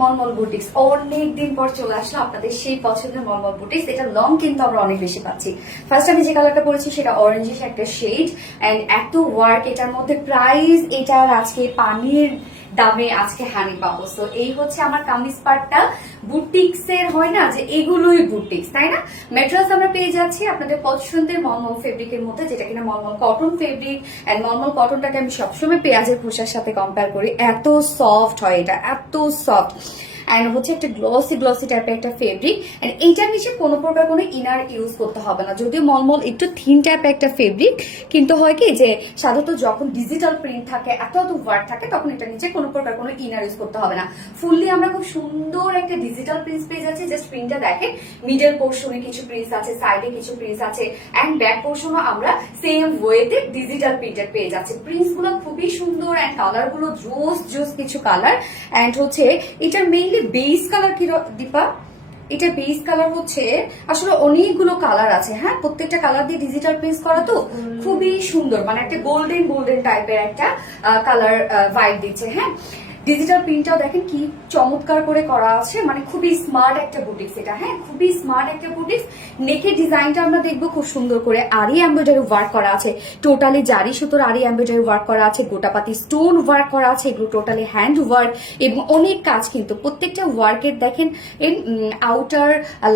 মলমল boutiques অনেকদিন পর চলে আসলো আপনাদের সেই পছন্দের মলমল বুটিক্স। এটা লং কিন্তু আমরা অনেক বেশি পাচ্ছি। ফার্স্ট আমি যে কালারটা পরেছি সেটা অরেঞ্জিশ একটা শেড এন্ড এত ওয়ার্ক এটার মধ্যে। প্রাইস এটার আজকে পানির দামে আজকে হানি পাবো। সো এই হচ্ছে আমার কামিজ পার্টটা। বুটিক্স এর হয় না যে এগুলোই বুটিক্স, তাই না? ম্যাটেরিয়ালস আমরা পেয়ে যাচ্ছি আপনাদের পছন্দের মলমল ফেব্রিকের মধ্যে, যেটা কিনা মলমল কটন ফেব্রিক। এন্ড মলমল কটনটাকে আমি সবসময় পেঁয়াজের খোসার সাথে কম্পেয়ার করি, এত সফট হয় এটা, এত সফট। এন্ড হচ্ছে একটা গ্লসি টাইপের একটা ফেব্রিক। এন্ড এইটার নিচে কোনো প্রকার কোনো ইনার ইউজ করতে হবে না, যদিও মলমল একটু থিন টাইপের একটা ফেব্রিক, কিন্তু হয় কি যে সাধারণত যখন ডিজিটাল প্রিন্ট থাকে, এত ওয়ার্ক থাকে, তখন এটা নিচে কোনো প্রকার কোনো ইনার ইউজ করতে হবে না। ফুললি আমরা খুব সুন্দর একটা ডিজিটাল প্রিন্ট পেয়ে যাচ্ছি। জাস্ট প্রিন্টটা দেখেন, মিডল পোর্শনে কিছু প্রিন্টস আছে, সাইডে কিছু প্রিন্টস আছে, এন্ড ব্যাক পোর্শনও আমরা সেম ওয়েতে ডিজিটাল প্রিন্টেড পেয়ে যাচ্ছি। প্রিন্টস গুলো খুবই সুন্দর এন্ড কালার গুলো জোস কিছু কালার। এন্ড হচ্ছে এটার মেইনলি বেস কালার কি দীপা? এটা বেস কালার হচ্ছে আসলে অনেকগুলো কালার আছে, হ্যাঁ, প্রত্যেকটা কালার দিয়ে ডিজিটাল প্রিন্ট করা, তো খুবই সুন্দর, মানে একটা গোল্ডেন টাইপের একটা কালার ভাইব দিচ্ছে। হ্যাঁ, ডিজিটাল প্রিন্টটাও দেখেন কি চমৎকার করে করা আছে, মানে খুবই স্মার্ট একটা বুটিক্স এটা। হ্যাঁ, খুবই স্মার্ট একটা বুটিক্স। নেকের ডিজাইনটা আমরা দেখবো খুব সুন্দর করে আরি এমব্রয়ডারি ওয়ার্ক করা আছে, টোটালি জারি সুতোর আরি এমব্রয়ডারি ওয়ার্ক করা আছে, গোটাপাতি স্টোন ওয়ার্ক করা আছে, এগুলো টোটালি হ্যান্ড ওয়ার্ক এবং অনেক কাজ। কিন্তু প্রত্যেকটা ওয়ার্কের দেখেন আউটার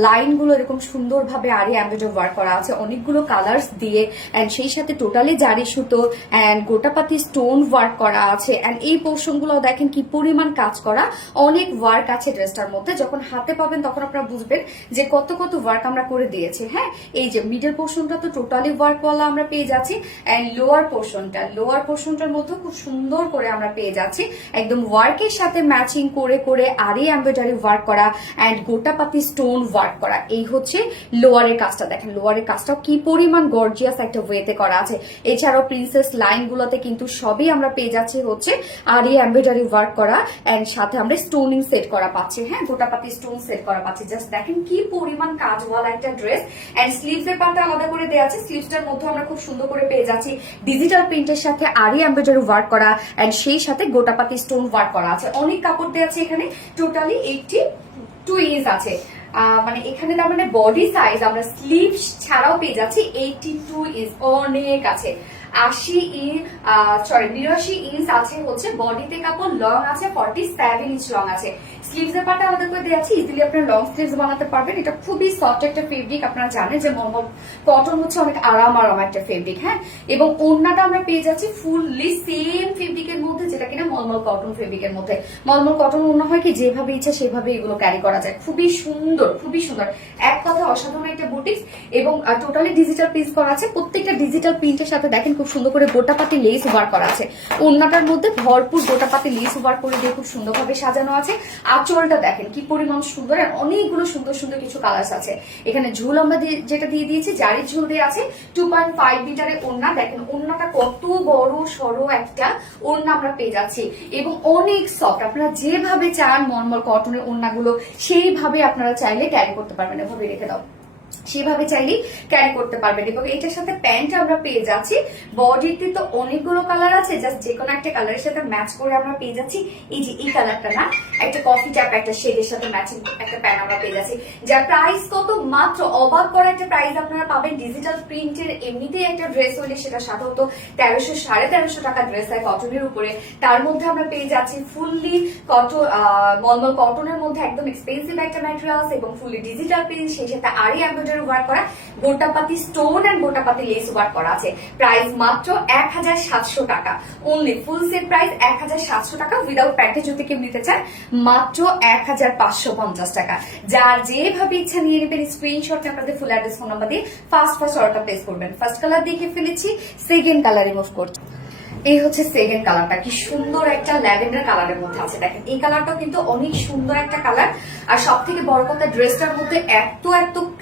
লাইন গুলো এরকম সুন্দরভাবে আরি এমব্রয়ডারি ওয়ার্ক করা আছে, অনেকগুলো কালার্স দিয়ে। এন্ড সেই সাথে টোটালি জারি সুতো এন্ড গোটাপাতি স্টোন ওয়ার্ক করা আছে। এন্ড এই পোর্শন গুলো দেখেন কি পরিমাণ কাজ করা, অনেক ওয়ার্ক আছে ড্রেসটার মধ্যে। যখন হাতে পাবেন তখন আপনারা বুঝবেন যে কত ওয়ার্ক আমরা করে দিয়েছি। হ্যাঁ, এই যে মিডল পোর্শনটা তো টোটালি ওয়ার্ক ওয়ালা আমরা পেয়ে যাচ্ছি, এন্ড লোয়ার পোর্শনটার মধ্যে খুব সুন্দর করে আমরা পেয়ে যাচ্ছি একদম ওয়ার্কের সাথে ম্যাচিং করে আরি এমব্রয়ডারি ওয়ার্ক করা এন্ড গোটাপাতি স্টোন ওয়ার্ক করা। এই হচ্ছে লোয়ারের কাজটা, দেখেন লোয়ারের কাজটাও কি পরিমাণ গর্জিয়াস একটা ওয়েতে করা আছে। এছাড়াও প্রিন্সেস লাইন গুলোতে কিন্তু সবই আমরা পেয়ে যাচ্ছি হচ্ছে আরি এমব্রয়ডারি ওয়ার্ক করা এন্ড সাথে আমরা স্টোনিং সেট করা পাচ্ছি। হ্যাঁ, গোটাপাতি স্টোন সেট করা পাচ্ছি। জাস্ট দেখেন কি পরিমাণ কাজওয়ালা একটা ড্রেস। এন্ড স্লিভস এর পার্টটা আলাদা করে দেওয়া আছে, স্লিভসটার মধ্যে আমরা খুব সুন্দর করে পেয়ে যাচ্ছি ডিজিটাল প্রিন্টের সাথে আরি এমব্রয়ডারি ওয়ার্ক করা এন্ড সেই সাথে গোটাপাতি স্টোন ওয়ার্ক করা আছে। অনেক কাপড় দেওয়া আছে এখানে, টোটালি 82 ইঞ্চ আছে। মানে এখানে তার মানে বডি সাইজ আমরা স্লিভ ছাড়াও পেয়ে যাচ্ছি 82 ইঞ্চ, অনেক আছে। 89 ইঞ্চ আছে হচ্ছে বডিতে কাপড়, লং আছে 47 ইঞ্চ লং আছে। স্লিভস এর পার্টটা আমাদের করে দেওয়া আছে, ইজিলি আপনারা লং স্লিভস বানাতে পারবেন। এটা খুবই সফট একটা ফেব্রিক, আপনারা জানেন যে মলমল কটন হচ্ছে অনেক আরাম একটা ফেব্রিক। হ্যাঁ, এবং ওড়নাটা আমরা পেয়ে যাচ্ছি ফুললি সেম ফেব্রিকের মধ্যে, যেটা কিনা মলমল কটন ফেব্রিকের মধ্যে। মলমল কটন ওড়না হয় কি যেভাবে ইচ্ছা সেভাবে এগুলো ক্যারি করা যায়, খুবই সুন্দর এক কথা অসাধারণ একটা বুটিক্স। এবং টোটালি ডিজিটাল প্রিন্ট করা আছে, প্রত্যেকটা ডিজিটাল প্রিন্টের সাথে দেখেন খুব সুন্দর করে গোটাপাতি লেস ওয়ার্ক করা আছে। ওড়নাটার মধ্যে ভরপুর গোটাপাতি লেস ওয়ার্ক করে দিয়ে খুব সুন্দরভাবে সাজানো আছে। আঁচলটা দেখেন কি পরিমাণ সুন্দর, আর অনেকগুলো সুন্দর কিছু কালার আছে। এখানে ঝুল আমরা যেটা দিয়ে দিয়েছি, জারির ঝুল দিয়ে আছে। 2.5 মিটারের ওড়না, দেখেন ওড়নাটা কত বড় সরো একটা ওড়না আমরা পেয়ে যাচ্ছি এবং অনেক সফট। আপনারা যেভাবে চান মলমল কটনের ওড়নাগুলো সেইভাবে আপনারা চাইলে ক্যারি করতে পারবেন। এভাবে রেখে দাও, সেভাবে চাইলে ক্যারি করতে পারবেন। এবং এটার সাথে প্যান্ট আমরা পেয়ে যাচ্ছি। বডিতে তো অনেকগুলো কালার আছে, জাস্ট যে কোনো একটা কালারের সাথে ম্যাচ করে আমরা পেয়ে যাচ্ছি এই যে এই কালারটা, না একটা কফি টাইপ একটা শেডের সাথে ম্যাচিং একটা প্যান্ট আমরা পেয়ে যাচ্ছি, যার প্রাইস কত মাত্র অবাক করা একটা প্রাইস আপনারা পাবেন। ডিজিটাল প্রিন্টের এমনিতেই একটা ড্রেস হইলে সেটা সাধারণত 1300 1350 টাকা ড্রেস হয় কটনের উপরে, তার মধ্যে আমরা পেয়ে যাচ্ছি ফুললি কটন মলমল কটনের মধ্যে একদম এক্সপেন্সিভ একটা ম্যাটেরিয়ালস এবং ফুললি ডিজিটাল প্রিন্ট, সেই সাথে আরি এমব্রয়ডারি ওয়ার্ক করা, গোটাপাতি স্টোন এন্ড গোটাপাতি লেস ওয়ার্ক করা আছে। প্রাইস মাত্র 1700 টাকা অনলি। ফুল সেট প্রাইস 1700 টাকা। উইদাউট প্যাকেজ যদি কেউ নিতে চান মাত্র 1550 টাকা। যার যেভাবে ইচ্ছা নিয়ে নেবেন, স্ক্রিনশট আপনাদের ফুল অ্যাড্রেস ফোন নাম্বার দিয়ে ফার্স্ট অর্ডারটা প্লেস করবেন। ফার্স্ট কালার দেখে ফেলেছি, সেকেন্ড কালার রিমুভ করছি। এই হচ্ছে সেকেন্ড কালারটা, কি সুন্দর একটা ল্যাভেন্ডার কালারের মধ্যে আছে। দেখেন এই কালারটা কিন্তু অনেক সুন্দর একটা কালার। আর সব থেকে বড় কথা, ড্রেসটার মধ্যে এত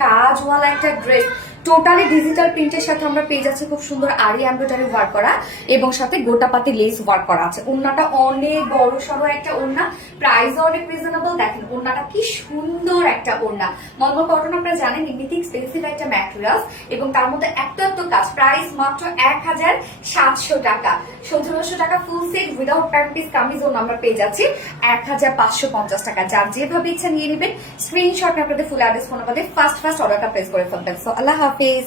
কাজওয়ালা একটা ড্রেস, টোটালি ডিজিটাল প্রিন্টের সাথে আমরা পেয়ে যাচ্ছি খুব সুন্দর আরি এমব্রয়ডারি ওয়ার্ক করা এবং সাথে গোটাপাতি লেস ওয়ার্ক করা আছে। ওড়নাটা অনেক বড় সড়ো একটা ওড়না, প্রাইসও অনেক রিজনেবল। দেখেন ওড়নাটা কি সুন্দর একটা ওড়না। মলমল কটন আপনারা জানেন এমনিতে এক্সপেন্সিভ একটা ম্যাটেরিয়ালস এবং তার মধ্যে এত কাজ। প্রাইস মাত্র 1700 টাকা, 1700 টাকা full set without pant piece kameez ওড়না আমরা পেয়ে যাচ্ছি 1550 টাকা। যার যেভাবে ইচ্ছা নিয়ে নেবেন, স্ক্রিনশট আপনাদের ফুল অ্যাড্রেস ফোন নাম্বার দিয়ে ফার্স্ট অর্ডারটা প্লেস করে ফেলবেন। সো আল্লাহ হাফেজ।